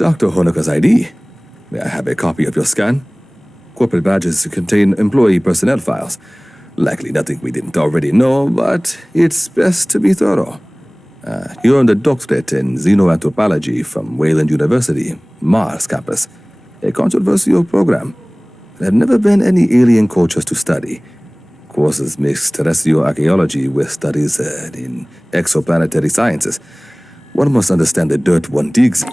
Dr. Honeka's ID. May I have a copy of your scan? Corporate badges contain employee personnel files. Likely nothing we didn't already know, but it's best to be thorough. You earned a doctorate in xenoanthropology from Wayland University, Mars campus. A controversial program. There have never been any alien cultures to study. Courses mix terrestrial archaeology with studies in exoplanetary sciences. One must understand the dirt one digs.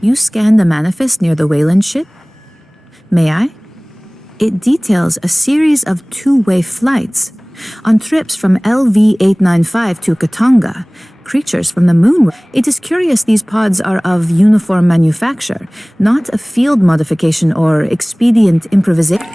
You scanned the manifest near the Wayland ship? May I? It details a series of two-way flights. On trips from LV-895 to Katanga, creatures from the moon. It is curious these pods are of uniform manufacture, not a field modification or expedient improvisation.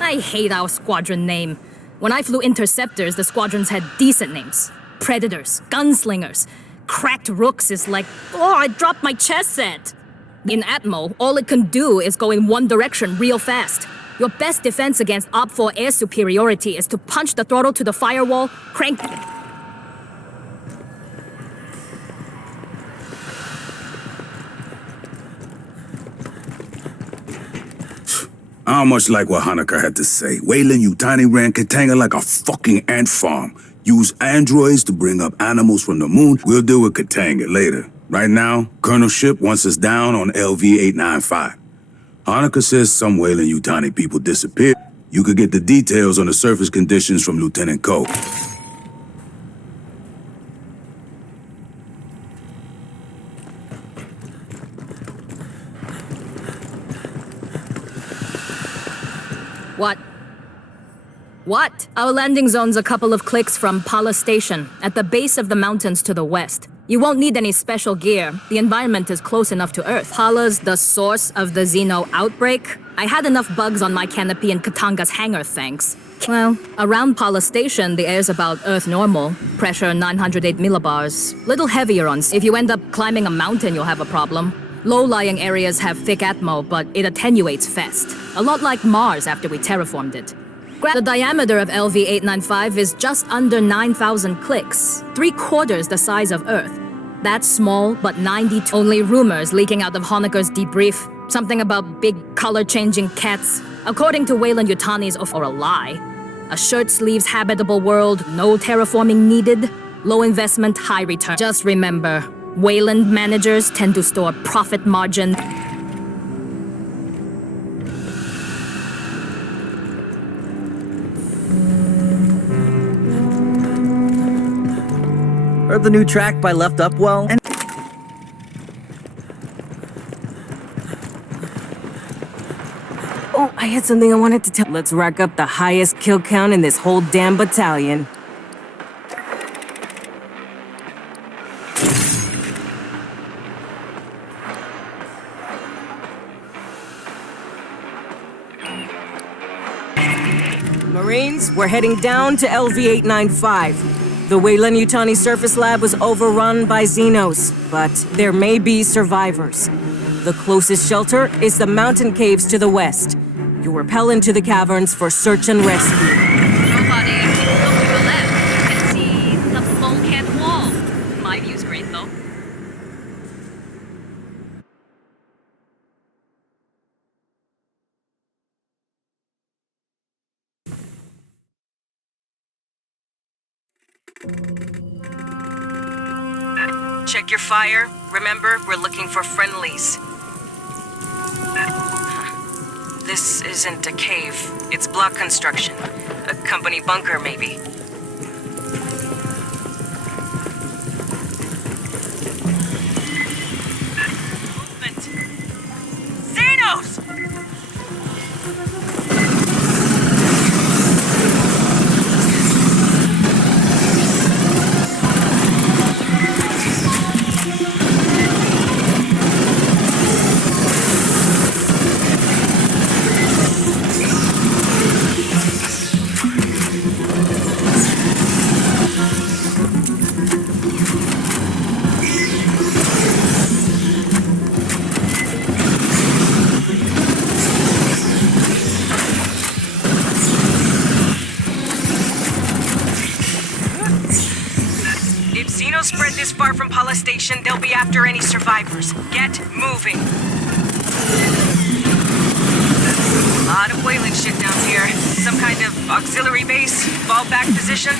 I hate our squadron name. When I flew interceptors, the squadrons had decent names. Predators, gunslingers. Cracked Rooks is like, oh, I dropped my chess set. In Atmo, all it can do is go in one direction real fast. Your best defense against Op-4 air superiority is to punch the throttle to the firewall, crank... I almost like what Hanukkah had to say. Wayland Yutani ran Katanga like a fucking ant farm. Use androids to bring up animals from the moon. We'll deal with Katanga later. Right now, Colonel Ship wants us down on LV-895. Hanukkah says some Wayland Yutani people disappeared. You could get the details on the surface conditions from Lieutenant Cole. What? Our landing zone's a couple of clicks from Pala Station, at the base of the mountains to the west. You won't need any special gear. The environment is close enough to Earth. Pala's the source of the Xeno outbreak. I had enough bugs on my canopy in Katanga's hangar, thanks. Well, around Pala Station, the air's about Earth normal. Pressure 908 millibars. Little heavier on... If you end up climbing a mountain, you'll have a problem. Low-lying areas have thick atmo, but it attenuates fast. A lot like Mars after we terraformed it. The diameter of LV-895 is just under 9,000 clicks, 3/4 the size of Earth. That's small, but 92. Only rumors leaking out of Honecker's debrief. Something about big color-changing cats. According to Wayland Yutani's or a lie. A shirt-sleeves habitable world, no terraforming needed. Low investment, high return. Just remember, Wayland managers tend to store profit margin. Heard the new track by Left Upwell? And oh, I had something I wanted to tell. Let's rack up the highest kill count in this whole damn battalion. Marines, We're heading down to LV-895. The Weyland-Yutani surface lab was overrun by Xenos, but there may be survivors. The closest shelter is the mountain caves to the west. You rappel into the caverns for search and rescue. Nobody. If you look to the left, you can see the bulkhead wall. My view's great, though. Check your fire. Remember, we're looking for friendlies. This isn't a cave. It's block construction. A company bunker, maybe. Movement! Xenos! Spread this far from Pala Station, they'll be after any survivors. Get moving. A lot of Weyland shit down here. Some kind of auxiliary base, fallback position.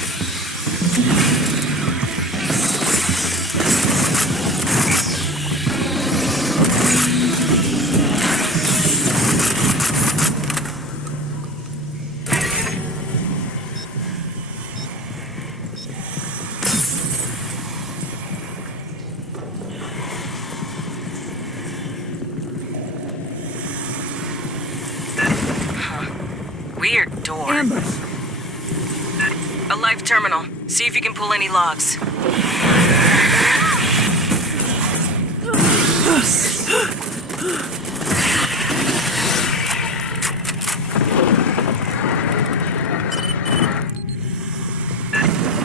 Weird door. Ambush. A live terminal. See if you can pull any logs.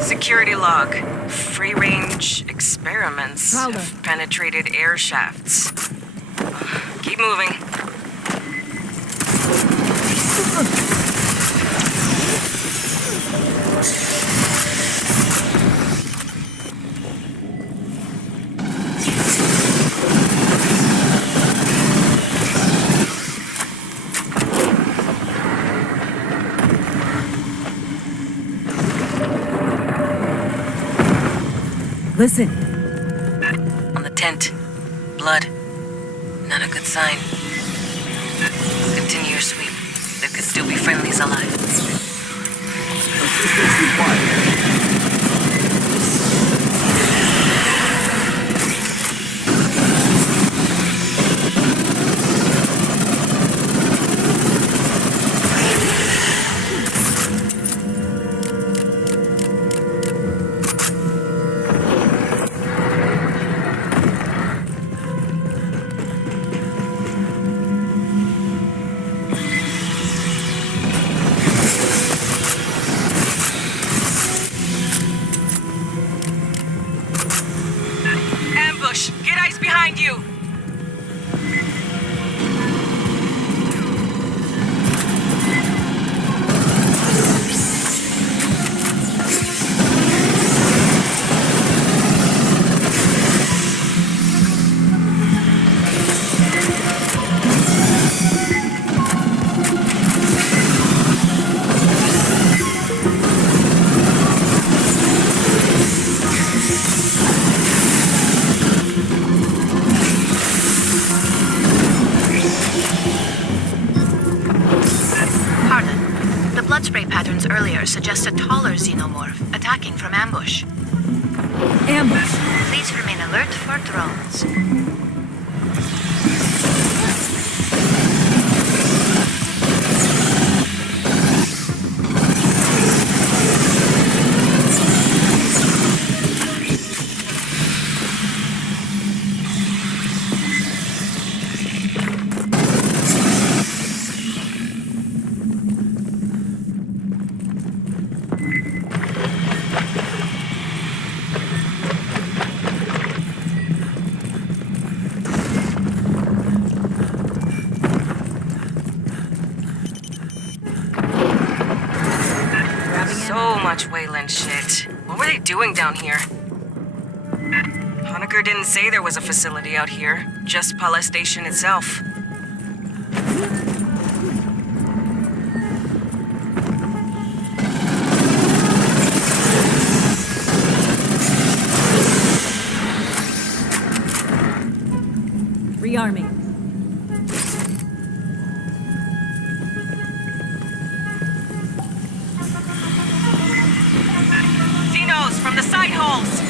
Security log. Free-range experiments Prowler. have penetrated air shafts. Keep moving. Listen. On the tent. Blood. Not a good sign. Continue your sweep. There could still be friendlies alive. Assistance required. Get eyes behind you! Blood spray patterns earlier suggest a taller xenomorph attacking from ambush. Ambush. Please remain alert for drones. much Wayland shit. What were they doing down here? Honecker didn't say there was a facility out here, just Pala Station itself. Rearming. Xenos from the side holes!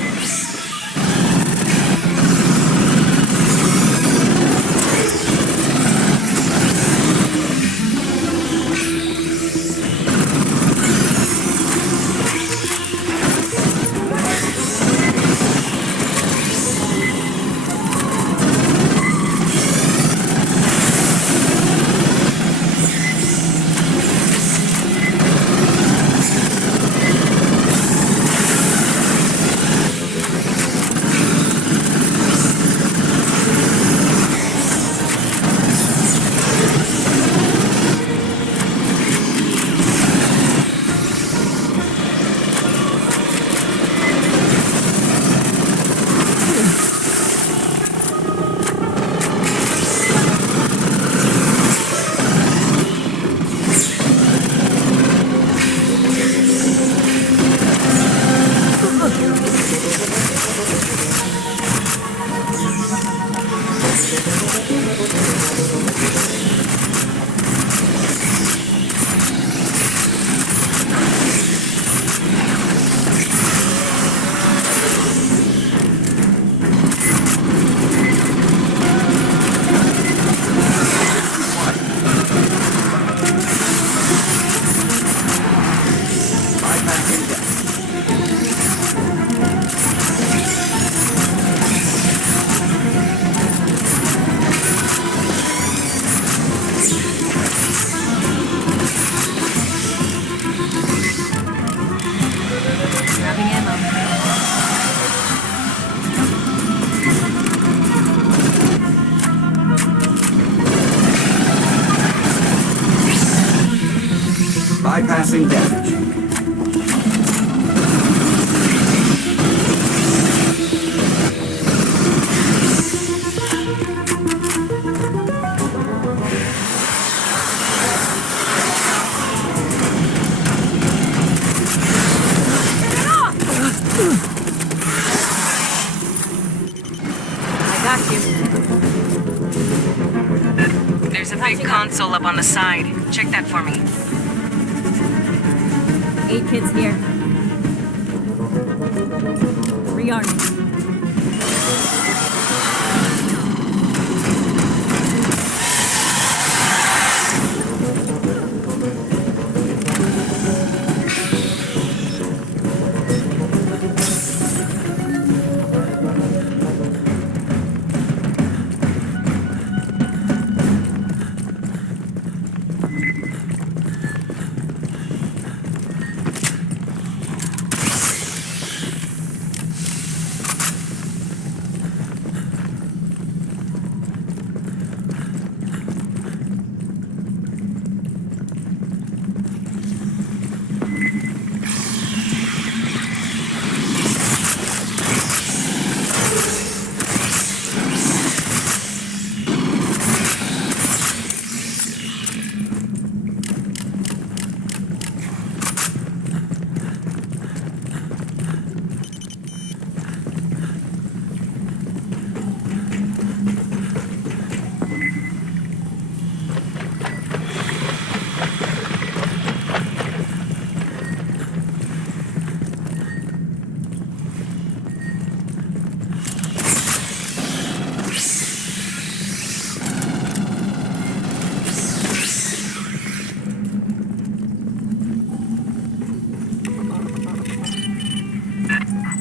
Bypassing damage. I got you. There's a big console up on the side. Check that for me. 8 kids here. Rearming.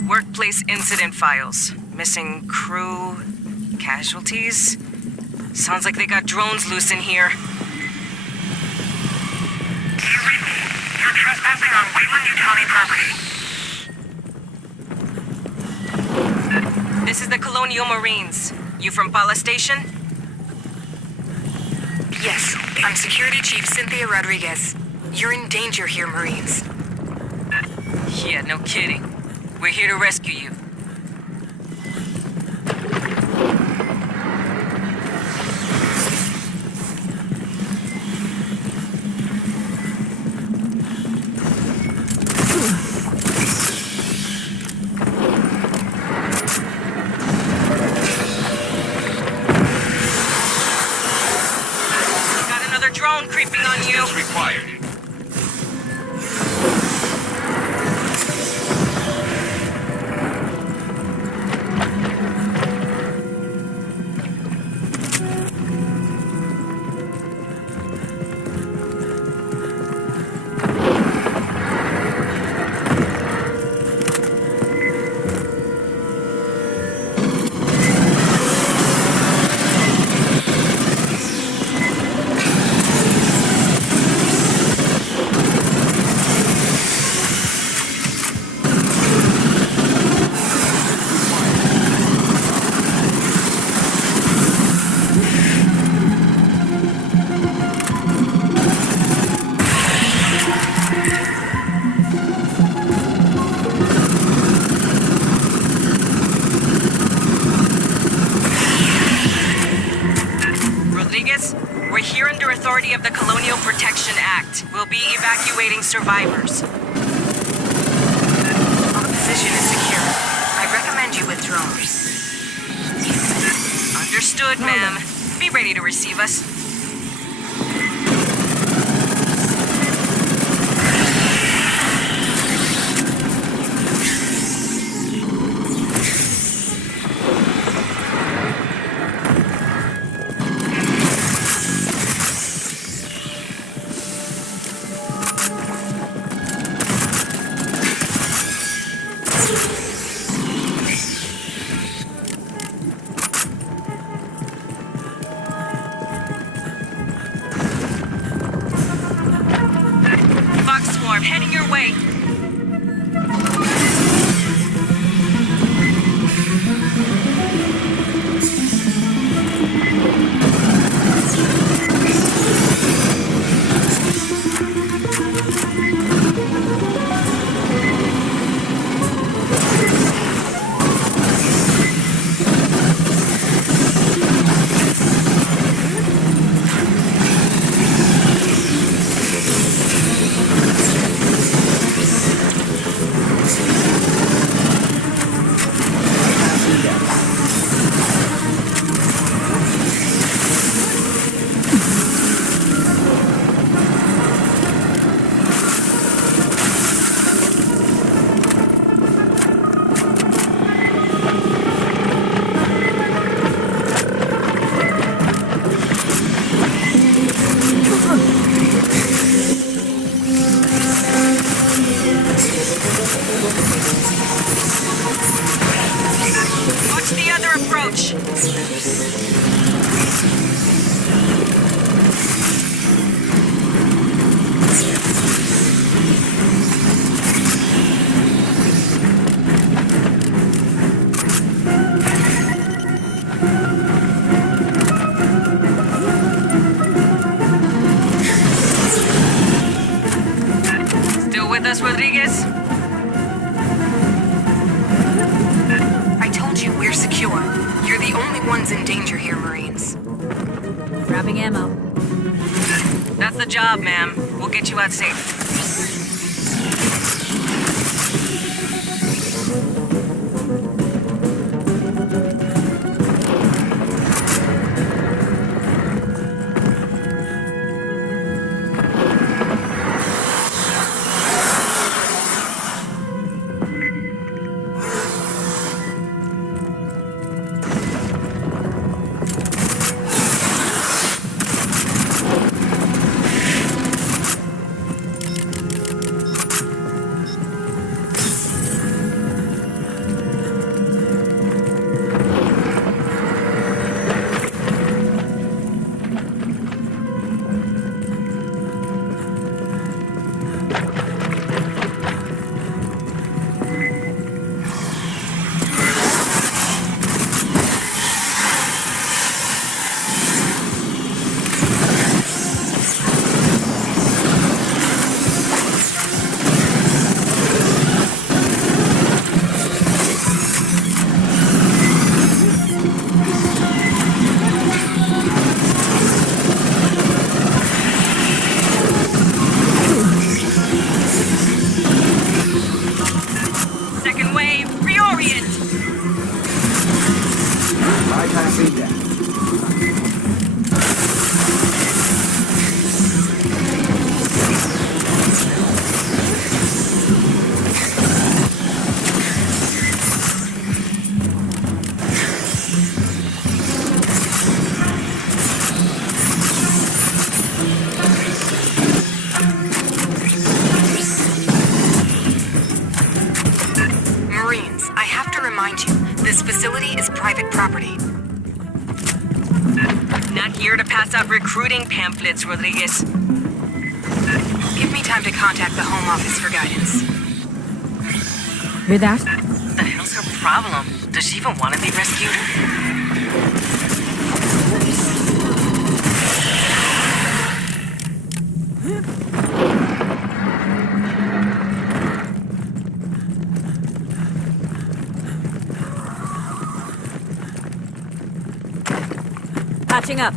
Workplace incident files. Missing crew, casualties. Sounds like they got drones loose in here. Do you read me? You're trespassing on Wayland Yutani property. This is the Colonial Marines. You from Pala Station? Yes, I'm Security Chief Cynthia Rodriguez. You're in danger here, Marines. No kidding. We're here to rescue you. Got another drone creeping on you. Required. Rodriguez, we're here under authority of the Colonial Protection Act. We'll be evacuating survivors. Our position is secure. I recommend you withdraw. Understood, ma'am. Be ready to receive us. Fox Swarm, heading your way. Watch the other approach. Still with us, Rodriguez? I told you we're secure. You're the only ones in danger here, Marines. Grabbing ammo. That's the job, ma'am. We'll get you out safe. remind you, this facility is private property. Not here to pass out recruiting pamphlets, Rodriguez. Give me time to contact the Home Office for guidance. Hear that? The hell's her problem? Does she even want to be rescued? Patching up.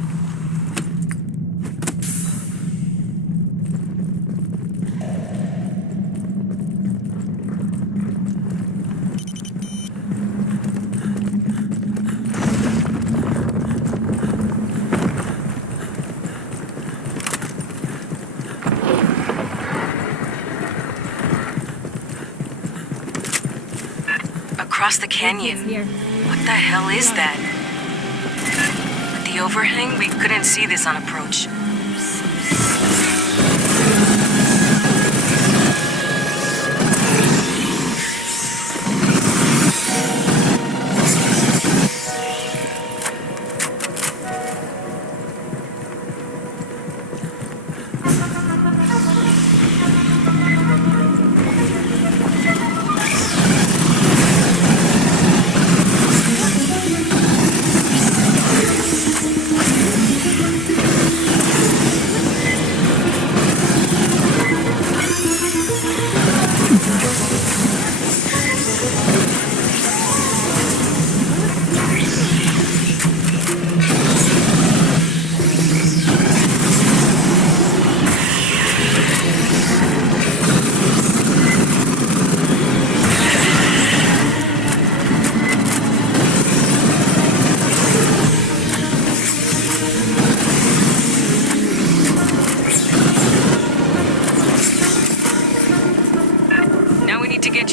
Across the canyon. What the hell is that? With the overhang, we couldn't see this on approach.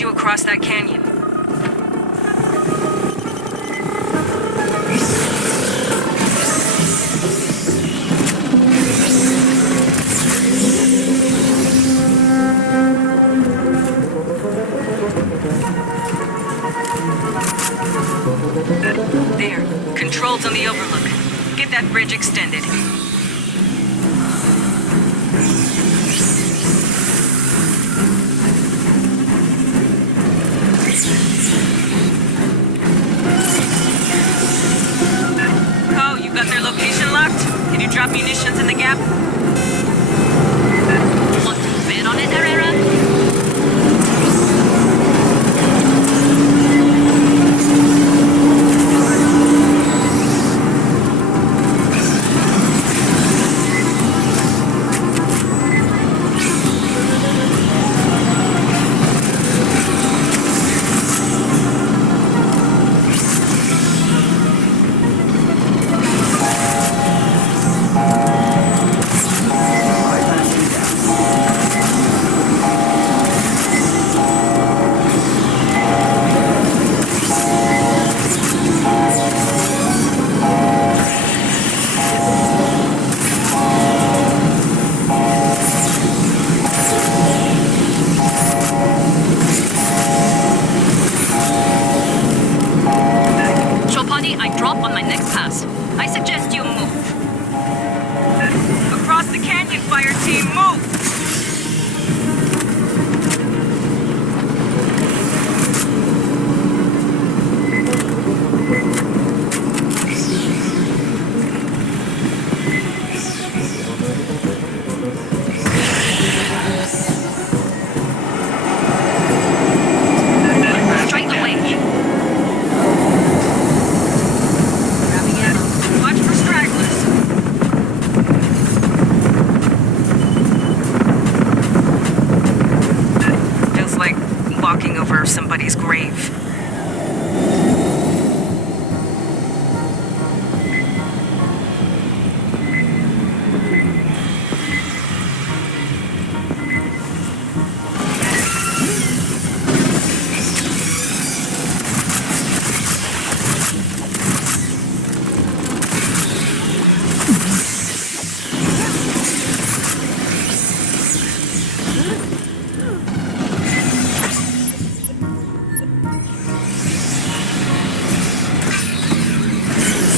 Across that canyon. There, controls on the overlook. Get that bridge extended. Can you drop munitions in the gap? Want to bid on it, Herrera? Fireteam, move! Somebody's grave.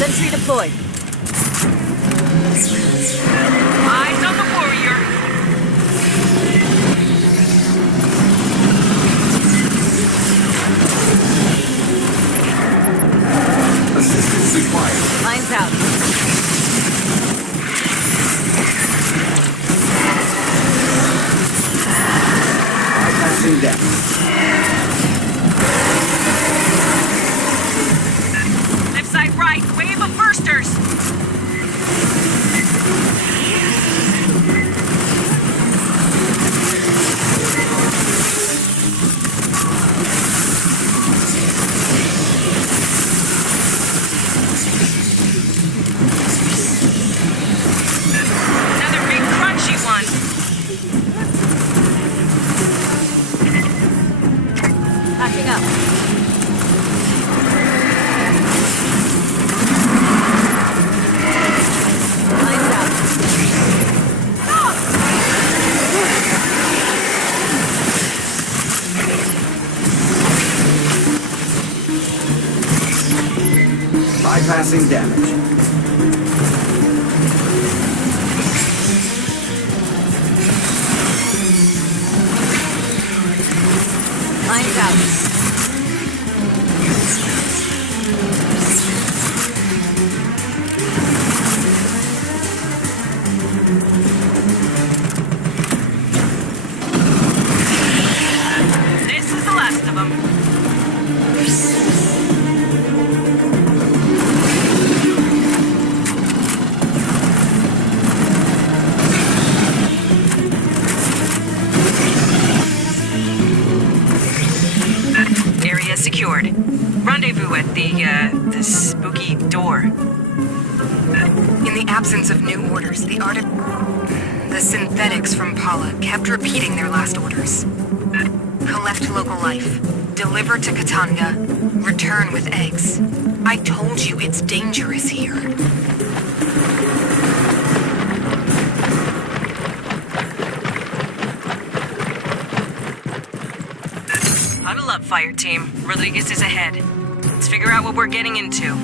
Sentry deployed. Eyes on the warrior. Assistance required. Lines out. Bypassing damage. Left side right. Wave of bursters. Another big crunchy one. Backing up. Lines out. Bypassing damage. Lines out. This is the last of them. Area secured. Rendezvous at the spooky door. In the absence of new orders, the synthetics from Paula kept repeating their last orders. Collect local life. Deliver to Katanga. Return with eggs. I told you it's dangerous here. Huddle up, Fireteam. Rodriguez is ahead. Let's figure out what we're getting into.